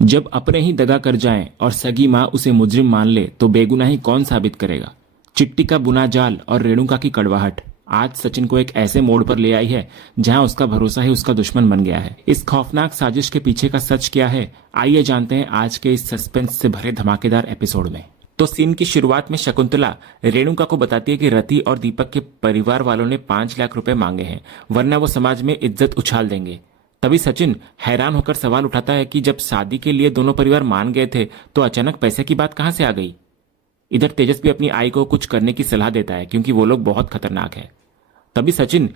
जब अपने ही दगा कर जाएं और सगी माँ उसे मुजरिम मान ले तो बेगुनाही कौन साबित करेगा। चिट्टी का बुना जाल और रेणुका की कड़वाहट आज सचिन को एक ऐसे मोड़ पर ले आई है जहां उसका भरोसा ही उसका दुश्मन बन गया है। इस खौफनाक साजिश के पीछे का सच क्या है, आइए जानते हैं आज के इस सस्पेंस से भरे धमाकेदार एपिसोड में। तो सीन की शुरुआत में शकुंतला रेणुका को बताती है कि रति और दीपक के परिवार वालों ने 5 लाख रुपए मांगे हैं, वरना वो समाज में इज्जत उछाल देंगे। तभी सचिन हैरान होकर सवाल उठाता है कि जब शादी के लिए दोनों परिवार मान गए थे तो अचानक पैसे की बात कहां से आ गई। इधर तेजस भी अपनी आई को कुछ करने की सलाह देता है क्योंकि वो लोग बहुत खतरनाक है। तभी सचिन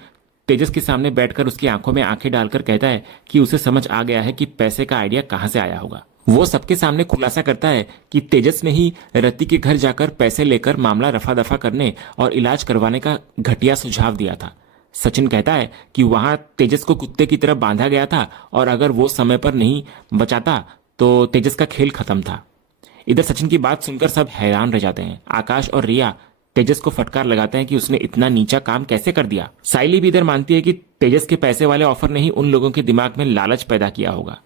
तेजस के सामने बैठकर उसकी आंखों में आंखें डालकर कहता है कि उसे समझ आ गया है कि पैसे का आइडिया कहां से आया होगा। वो सबके सामने खुलासा करता है कि तेजस ने ही रति के घर जाकर पैसे लेकर मामला रफा दफा करने और इलाज करवाने का घटिया सुझाव दिया था। सचिन कहता है कि वहां तेजस को कुत्ते की तरह बांधा गया था और अगर वो समय पर नहीं बचाता तो तेजस का खेल खत्म था। इधर सचिन की बात सुनकर सब हैरान रह जाते हैं। आकाश और रिया तेजस को फटकार लगाते हैं कि उसने इतना नीचा काम कैसे कर दिया। साइली भी इधर मानती है कि तेजस के पैसे वाले ऑफर ने ही उन लोगों के दिमाग में लालच पैदा किया होगा।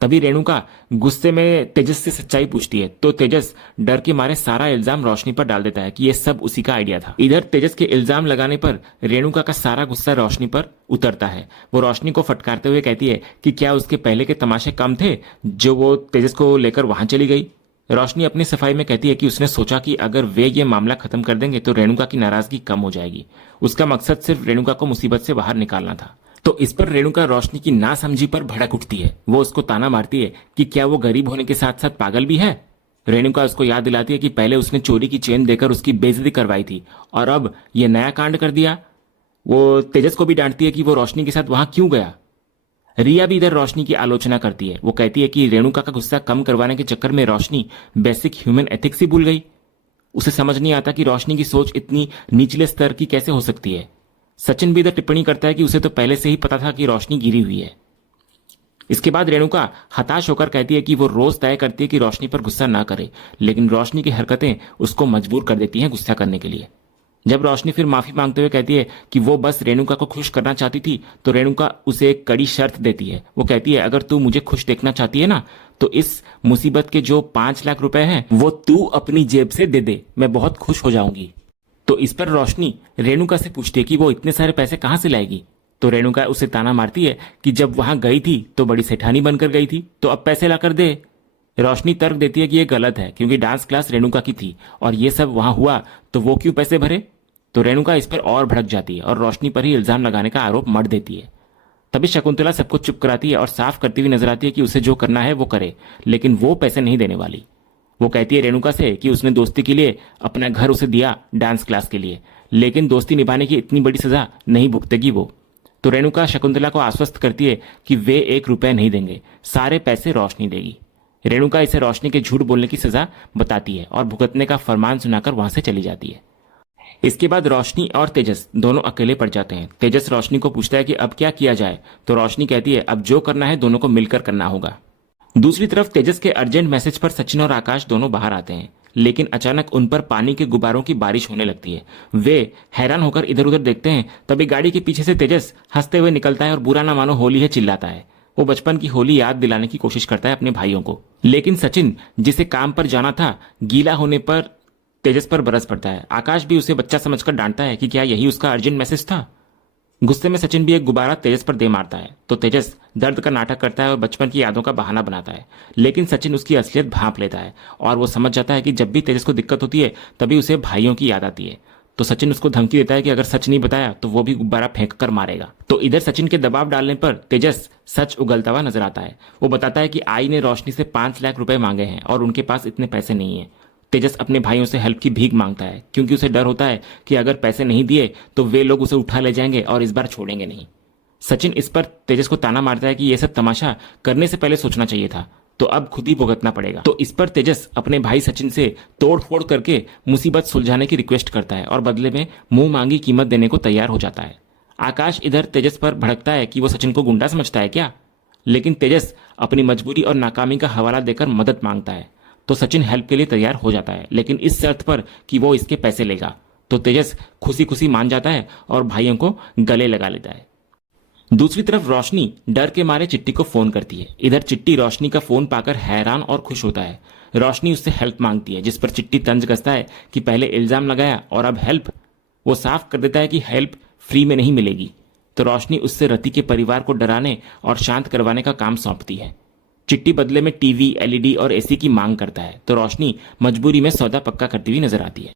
तभी रेणुका गुस्से में तेजस से सच्चाई पूछती है तो तेजस डर के मारे सारा इल्जाम रोशनी पर डाल देता है कि यह सब उसी का आइडिया था। इधर तेजस के इल्जाम लगाने पर रेणुका का सारा गुस्सा रोशनी पर उतरता है। वो रोशनी को फटकारते हुए कहती है कि क्या उसके पहले के तमाशे कम थे जो वो तेजस को लेकर वहां चली गई। रोशनी अपनी सफाई में कहती है कि उसने सोचा कि अगर वे ये मामला खत्म कर देंगे तो रेणुका की नाराजगी कम हो जाएगी। उसका मकसद सिर्फ रेणुका को मुसीबत से बाहर निकालना था। तो इस पर रेणुका रोशनी की नासमझी पर भड़क उठती है। वो उसको ताना मारती है कि क्या वो गरीब होने के साथ साथ पागल भी है। रेणुका उसको याद दिलाती है कि पहले उसने चोरी की चेन देकर उसकी बेइज्जती करवाई थी और अब ये नया कांड कर दिया। वो तेजस को भी डांटती है कि वो रोशनी के साथ वहां क्यों गया। रिया भी इधर रोशनी की आलोचना करती है। वो कहती है कि रेणुका का गुस्सा कम करवाने के चक्कर में रोशनी बेसिक ह्यूमन एथिक्स ही भूल गई। उसे समझ नहीं आता कि रोशनी की सोच इतनी निचले स्तर की कैसे हो सकती है। सचिन भी इधर टिप्पणी करता है कि उसे तो पहले से ही पता था कि रोशनी गिरी हुई है। इसके बाद रेणुका हताश होकर कहती है कि वो रोज तय करती है कि रोशनी पर गुस्सा ना करे, लेकिन रोशनी की हरकतें उसको मजबूर कर देती हैं गुस्सा करने के लिए। जब रोशनी फिर माफी मांगते हुए कहती है कि वो बस रेणुका को खुश करना चाहती थी तो रेणुका उसे एक कड़ी शर्त देती है। वो कहती है अगर तू मुझे खुश देखना चाहती है ना तो इस मुसीबत के जो 5 लाख रुपए हैं वो तू अपनी जेब से दे दे, मैं बहुत खुश हो जाऊंगी। तो इस पर रोशनी रेणुका से पूछती है कि वो इतने सारे पैसे कहां से लाएगी। तो रेणुका उसे ताना मारती है कि जब वहां गई थी तो बड़ी सेठानी बनकर गई थी तो अब पैसे लाकर दे। रोशनी तर्क देती है कि यह गलत है क्योंकि डांस क्लास रेणुका की थी और ये सब वहां हुआ तो वो क्यों पैसे भरे। तो रेणुका इस पर और भड़क जाती है और रोशनी पर ही इल्जाम लगाने का आरोप मढ़ देती है। तभी शकुंतला सबको चुप कराती है और साफ करती हुई नजर आती है कि उसे जो करना है वो करे, लेकिन वो पैसे नहीं देने वाली। वो कहती है रेणुका से कि उसने दोस्ती के लिए अपना घर उसे दिया डांस क्लास के लिए, लेकिन दोस्ती निभाने की इतनी बड़ी सजा नहीं भुगतेगी वो। तो रेणुका शकुंतला को आश्वस्त करती है कि वे 1 रुपया नहीं देंगे, सारे पैसे रोशनी देगी। रेणुका इसे रोशनी के झूठ बोलने की सजा बताती है और भुगतने का फरमान सुनाकर वहां से चली जाती है। इसके बाद रोशनी और तेजस दोनों अकेले पड़ जाते हैं। तेजस रोशनी को पूछता है कि अब क्या किया जाए, तो रोशनी कहती है अब जो करना है दोनों को मिलकर करना होगा। दूसरी तरफ तेजस के अर्जेंट मैसेज पर सचिन और आकाश दोनों बाहर आते हैं, लेकिन अचानक उन पर पानी के गुब्बारों की बारिश होने लगती है। वे हैरान होकर इधर उधर देखते हैं। तभी गाड़ी के पीछे से तेजस हंसते हुए निकलता है और बुरा ना मानो होली है चिल्लाता है। वो बचपन की होली याद दिलाने की कोशिश करता है अपने भाइयों को, लेकिन सचिन जिसे काम पर जाना था गीला होने पर तेजस पर बरस पड़ता है। आकाश भी उसे बच्चा समझकर डांटता है कि क्या यही उसका अर्जेंट मैसेज था। गुस्से में सचिन भी एक गुब्बारा तेजस पर दे मारता है तो तेजस दर्द का नाटक करता है और बचपन की यादों का बहाना बनाता है, लेकिन सचिन उसकी असलियत भांप लेता है और वो समझ जाता है कि जब भी तेजस को दिक्कत होती है तभी उसे भाइयों की याद आती है। तो सचिन उसको धमकी देता है कि अगर सच नहीं बताया तो वो भी गुब्बारा फेंक कर मारेगा। तो इधर सचिन के दबाव डालने पर तेजस सच उगलता हुआ नजर आता है। वो बताता है कि आई ने रोशनी से 5 लाख रुपए मांगे हैं और उनके पास इतने पैसे नहीं है। तेजस अपने भाइयों से हेल्प की भीख मांगता है क्योंकि उसे डर होता है कि अगर पैसे नहीं दिए तो वे लोग उसे उठा ले जाएंगे और इस बार छोड़ेंगे नहीं। सचिन इस पर तेजस को ताना मारता है कि यह सब तमाशा करने से पहले सोचना चाहिए था, तो अब खुद ही भुगतना पड़ेगा। तो इस पर तेजस अपने भाई सचिन से तोड़ फोड़ करके मुसीबत सुलझाने की रिक्वेस्ट करता है और बदले में मुंह मांगी कीमत देने को तैयार हो जाता है। आकाश इधर तेजस पर भड़कता है कि वो सचिन को गुंडा समझता है क्या, लेकिन तेजस अपनी मजबूरी और नाकामी का हवाला देकर मदद मांगता है। तो सचिन हेल्प के लिए तैयार हो जाता है, लेकिन इस शर्त पर कि वो इसके पैसे लेगा। तो तेजस खुशी खुशी मान जाता है और भाइयों को गले लगा लेता है। दूसरी तरफ रोशनी डर के मारे चिट्टी को फोन करती है। इधर चिट्टी रोशनी का फोन पाकर हैरान और खुश होता है। रोशनी उससे हेल्प मांगती है, जिस पर चिट्टी तंज कसता है कि पहले इल्जाम लगाया और अब हेल्प। वो साफ कर देता है कि हेल्प फ्री में नहीं मिलेगी। तो रोशनी उससे रति के परिवार को डराने और शांत करवाने का काम सौंपती है। चिट्टी बदले में टीवी, एलईडी और एसी की मांग करता है, तो रोशनी मजबूरी में सौदा पक्का करती हुई नजर आती है।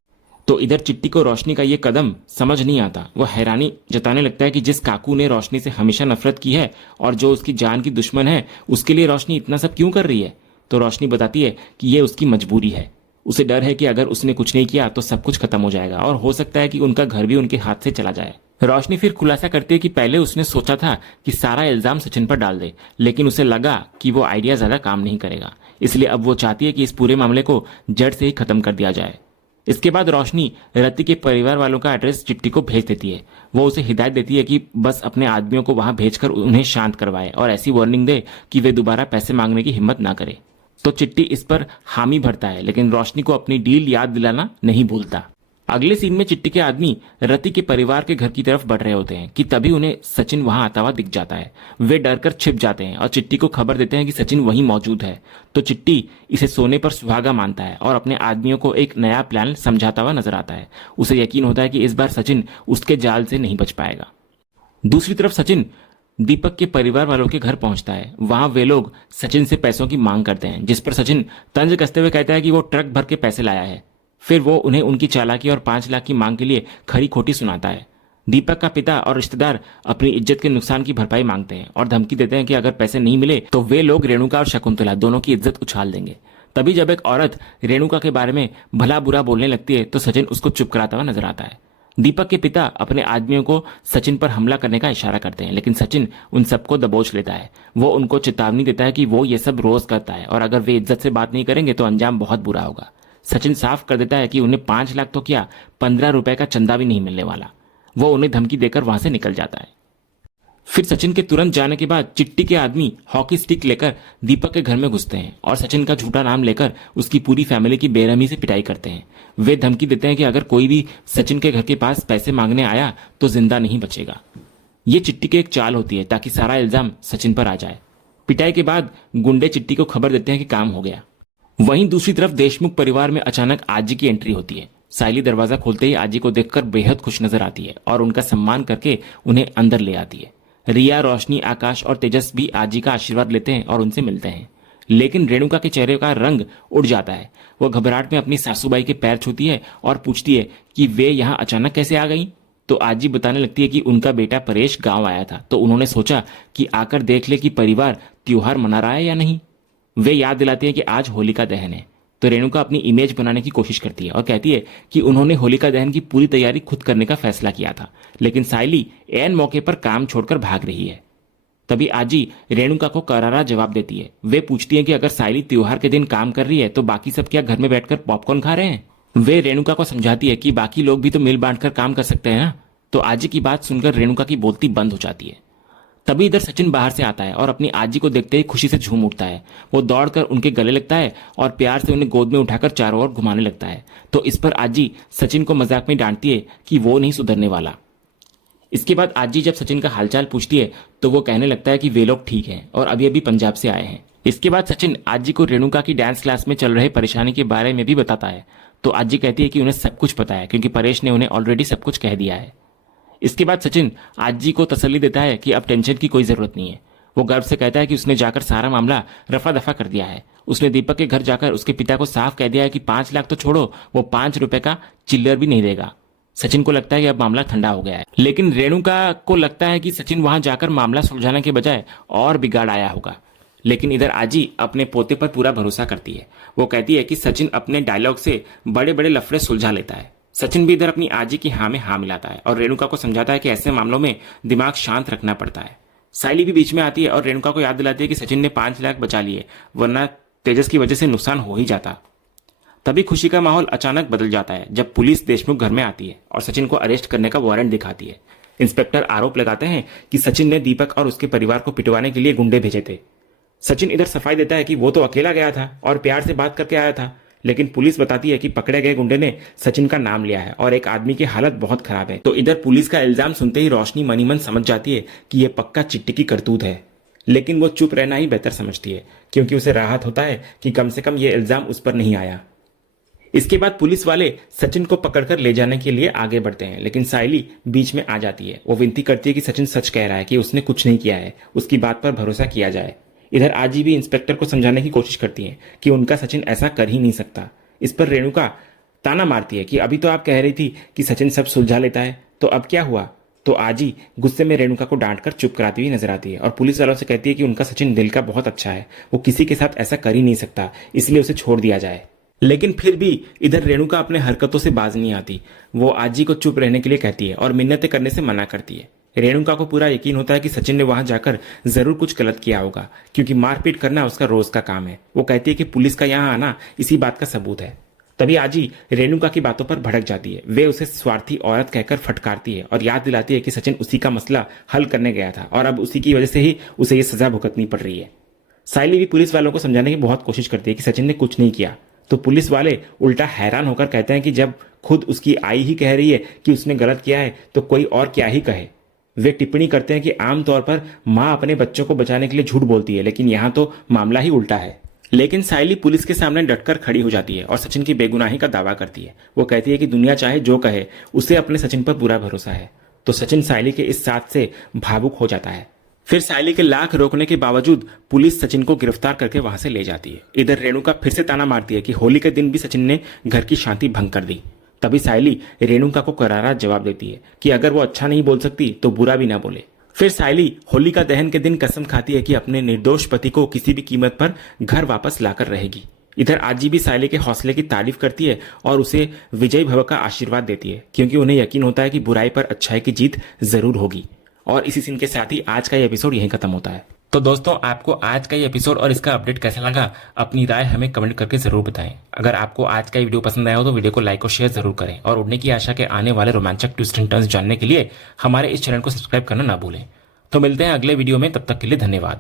तो इधर चिट्टी को रोशनी का ये कदम समझ नहीं आता। वो हैरानी जताने लगता है कि जिस काकू ने रोशनी से हमेशा नफरत की है और जो उसकी जान की दुश्मन है, उसके लिए रोशनी इतना सब क्यों कर रही है। तो रोशनी बताती है कि ये उसकी मजबूरी है। उसे डर है कि अगर उसने कुछ नहीं किया तो सब कुछ खत्म हो जाएगा और हो सकता है कि उनका घर भी उनके हाथ से चला जाए। रोशनी फिर खुलासा करती है कि पहले उसने सोचा था कि सारा इल्जाम सचिन पर डाल दे, लेकिन उसे लगा कि वो आइडिया ज्यादा काम नहीं करेगा, इसलिए अब वो चाहती है कि इस पूरे मामले को जड़ से ही खत्म कर दिया जाए। इसके बाद रोशनी रति के परिवार वालों का एड्रेस चिट्टी को भेज देती है। वो उसे हिदायत देती है कि बस अपने आदमियों को वहां भेजकर उन्हें शांत करवाए और ऐसी वार्निंग दे कि वे दोबारा पैसे मांगने की हिम्मत ना करे। तो चिट्टी इस पर हामी भरता है, लेकिन रोशनी को अपनी डील याद दिलाना नहीं भूलता। अगले सीन में चिट्टी के आदमी रति के परिवार के घर की तरफ बढ़ रहे होते हैं कि तभी उन्हें सचिन वहां आता हुआ दिख जाता है। वे डरकर छिप जाते हैं और चिट्टी को खबर देते हैं कि सचिन वहीं मौजूद है। तो चिट्टी इसे सोने पर सुहागा मानता है और अपने आदमियों को एक नया प्लान समझाता हुआ नजर आता है। उसे यकीन होता है कि इस बार सचिन उसके जाल से नहीं बच पाएगा। दूसरी तरफ सचिन दीपक के परिवार वालों के घर पहुंचता है। वहां वे लोग सचिन से पैसों की मांग करते हैं, जिस पर सचिन तंज कसते हुए कहता है कि वो ट्रक भर के पैसे लाया है। फिर वो उन्हें उनकी चालाकी और 5 लाख की मांग के लिए खरी खोटी सुनाता है। दीपक का पिता और रिश्तेदार अपनी इज्जत के नुकसान की भरपाई मांगते हैं और धमकी देते हैं कि अगर पैसे नहीं मिले तो वे लोग रेणुका और शकुंतला दोनों की इज्जत उछाल देंगे। तभी जब एक औरत रेणुका के बारे में भला बुरा बोलने लगती है तो सचिन उसको चुप कराता हुआ नजर आता है। दीपक के पिता अपने आदमियों को सचिन पर हमला करने का इशारा करते हैं, लेकिन सचिन उन सबको दबोच लेता है। वो उनको चेतावनी देता है कि वो ये सब रोज करता है और अगर वे इज्जत से बात नहीं करेंगे तो अंजाम बहुत बुरा होगा। सचिन साफ कर देता है कि उन्हें 5 लाख तो क्या 15 रुपए का चंदा भी नहीं मिलने वाला। वो उन्हें धमकी देकर वहां से निकल जाता है। फिर सचिन के तुरंत जाने के बाद चिट्टी के आदमी हॉकी स्टिक लेकर दीपक के घर में घुसते हैं और सचिन का झूठा नाम लेकर उसकी पूरी फैमिली की बेरहमी से पिटाई करते हैं। वे धमकी देते हैं कि अगर कोई भी सचिन के घर के पास पैसे मांगने आया तो जिंदा नहीं बचेगा। ये चिट्टी की एक चाल होती है ताकि सारा इल्जाम सचिन पर आ जाए। पिटाई के बाद गुंडे चिट्टी को खबर देते हैं कि काम हो गया। वहीं दूसरी तरफ देशमुख परिवार में अचानक आजी की एंट्री होती है। सायली दरवाजा खोलते ही आजी को देखकर बेहद खुश नजर आती है और उनका सम्मान करके उन्हें अंदर ले आती है। रिया, रोशनी, आकाश और तेजस भी आजी का आशीर्वाद लेते हैं और उनसे मिलते हैं, लेकिन रेणुका के चेहरे का रंग उड़ जाता है। वो घबराहट में अपनी सासूबाई के पैर छूती है और पूछती है कि वे यहाँ अचानक कैसे आ गई। तो आजी बताने लगती है कि उनका बेटा परेश गांव आया था, तो उन्होंने सोचा कि आकर देख ले कि परिवार त्योहार मना रहा है या नहीं। वे याद दिलाती है कि आज होलिका दहन है। तो रेणुका अपनी इमेज बनाने की कोशिश करती है और कहती है कि उन्होंने होलिका दहन की पूरी तैयारी खुद करने का फैसला किया था, लेकिन सायली ऐन मौके पर काम छोड़कर भाग रही है। तभी आजी रेणुका को करारा जवाब देती है। वे पूछती है कि अगर सायली त्योहार के दिन काम कर रही है तो बाकी सब क्या घर में बैठकर पॉपकॉर्न खा रहे हैं। वे रेणुका को समझाती है कि बाकी लोग भी तो मिल बांटकर काम कर सकते हैं ना। तो आजी की बात सुनकर रेणुका की बोलती बंद हो जाती है। तभी इधर सचिन बाहर से आता है और अपनी आजी को देखते ही खुशी से झूम उठता है। वो दौड़कर उनके गले लगता है और प्यार से उन्हें गोद में उठाकर चारों ओर घुमाने लगता है। तो इस पर आजी सचिन को मजाक में डांटती है कि वो नहीं सुधरने वाला। इसके बाद आजी जब सचिन का हालचाल पूछती है तो वो कहने लगता है कि वे लोग ठीक हैं और अभी अभी पंजाब से आए हैं। इसके बाद सचिन आजी को रेणुका की डांस क्लास में चल रहे परेशानी के बारे में भी बताता है। तो आजी कहती है कि उन्हें सब कुछ पता है क्योंकि परेश ने उन्हें ऑलरेडी सब कुछ कह दिया है। इसके बाद सचिन आजी को तसल्ली देता है कि अब टेंशन की कोई जरूरत नहीं है। वो गर्व से कहता है कि उसने जाकर सारा मामला रफा दफा कर दिया है। उसने दीपक के घर जाकर उसके पिता को साफ कह दिया है कि 5 लाख तो छोड़ो, वो 5 रुपए का चिल्लर भी नहीं देगा। सचिन को लगता है कि अब मामला ठंडा हो गया है, लेकिन रेणुका को लगता है कि सचिन वहां जाकर मामला सुलझाने के बजाय और बिगाड़ आया होगा। लेकिन इधर आजी अपने पोते पर पूरा भरोसा करती है। वो कहती है कि सचिन अपने डायलॉग से बड़े बड़े लफड़े सुलझा लेता है। सचिन भी इधर अपनी आजी की हाँ में हाँ मिलाता है और रेणुका को समझाता है कि ऐसे मामलों में दिमाग शांत रखना पड़ता है। सायली भी बीच में आती है और रेणुका को याद दिलाती है कि सचिन ने 5 लाख बचा लिए, वरना तेजस की वजह से नुकसान हो ही जाता। तभी खुशी का माहौल अचानक बदल जाता है जब पुलिस देशमुख घर में आती है और सचिन को अरेस्ट करने का वारंट दिखाती है। इंस्पेक्टर आरोप लगाते हैं कि सचिन ने दीपक और उसके परिवार को पिटवाने के लिए गुंडे भेजे थे। सचिन इधर सफाई देता है कि वो तो अकेला गया था और प्यार से बात करके आया था, लेकिन पुलिस बताती है कि पकड़े गए गुंडे ने सचिन का नाम लिया है और एक आदमी की हालत बहुत खराब है। तो इधर पुलिस का इल्जाम सुनते ही रोशनी मनी मन समझ जाती है कि यह पक्का चिट्टी की करतूत है, लेकिन वो चुप रहना ही बेहतर समझती है क्योंकि उसे राहत होता है कि कम से कम ये इल्जाम उस पर नहीं आया। इसके बाद पुलिस वाले सचिन को पकड़कर ले जाने के लिए आगे बढ़ते हैं, लेकिन सायली बीच में आ जाती है। वो विनती करती है कि सचिन सच कह रहा है कि उसने कुछ नहीं किया है, उसकी बात पर भरोसा किया जाए। इधर आजी भी इंस्पेक्टर को समझाने की कोशिश करती है कि उनका सचिन ऐसा कर ही नहीं सकता। इस पर रेणुका ताना मारती है कि अभी तो आप कह रही थी कि सचिन सब सुलझा लेता है, तो अब क्या हुआ। तो आजी गुस्से में रेणुका को डांटकर चुप कराती हुई नजर आती है और पुलिस वालों से कहती है कि उनका सचिन दिल का बहुत अच्छा है, वो किसी के साथ ऐसा कर ही नहीं सकता, इसलिए उसे छोड़ दिया जाए। लेकिन फिर भी इधर रेणुका अपने हरकतों से बाज नहीं आती। वो आजी को चुप रहने के लिए कहती है और मिन्नतें करने से मना करती है। रेणुका को पूरा यकीन होता है कि सचिन ने वहां जाकर जरूर कुछ गलत किया होगा क्योंकि मारपीट करना उसका रोज का काम है। वो कहती है कि पुलिस का यहां आना इसी बात का सबूत है। तभी आजी रेणुका की बातों पर भड़क जाती है। वे उसे स्वार्थी औरत कहकर फटकारती है और याद दिलाती है कि सचिन उसी का मसला हल करने गया था और अब उसी की वजह से ही उसे ये सजा भुगतनी पड़ रही है। सायली भी पुलिस वालों को समझाने की बहुत कोशिश करती है कि सचिन ने कुछ नहीं किया, तो पुलिस वाले उल्टा हैरान होकर कहते हैं कि जब खुद उसकी आई ही कह रही है कि उसने गलत किया है तो कोई और क्या ही कहे। वे टिप्पणी करते हैं कि आमतौर पर मां अपने बच्चों को बचाने के लिए झूठ बोलती है, लेकिन यहां तो मामला ही उल्टा है। लेकिन सायली पुलिस के सामने डटकर खड़ी हो जाती है और सचिन की बेगुनाही का दावा करती है। वो कहती है कि दुनिया चाहे जो कहे, उसे अपने सचिन पर पूरा भरोसा है। तो सचिन सायली के इस साथ से भावुक हो जाता है। फिर सायली के लाख रोकने के बावजूद पुलिस सचिन को गिरफ्तार करके वहां से ले जाती है। इधर रेणुका फिर से ताना मारती है कि होली के दिन भी सचिन ने घर की शांति भंग कर दी। तभी सायली रेणुका को करारा जवाब देती है कि अगर वो अच्छा नहीं बोल सकती तो बुरा भी ना बोले। फिर सायली होलिका दहन के दिन कसम खाती है कि अपने निर्दोष पति को किसी भी कीमत पर घर वापस लाकर रहेगी। इधर आजी भी सायली के हौसले की तारीफ करती है और उसे विजय भव का आशीर्वाद देती है क्योंकि उन्हें यकीन होता है कि बुराई पर अच्छाई की जीत जरूर होगी। और इसी सीन के साथ ही आज का ये एपिसोड यहीं खत्म होता है। तो दोस्तों, आपको आज का ये एपिसोड और इसका अपडेट कैसा लगा, अपनी राय हमें कमेंट करके जरूर बताएं। अगर आपको आज का ये वीडियो पसंद आया हो तो वीडियो को लाइक और शेयर जरूर करें और उड़ने की आशा के आने वाले रोमांचक ट्विस्ट एंड टर्न्स जानने के लिए हमारे इस चैनल को सब्सक्राइब करना ना भूलें। तो मिलते हैं अगले वीडियो में, तब तक के लिए धन्यवाद।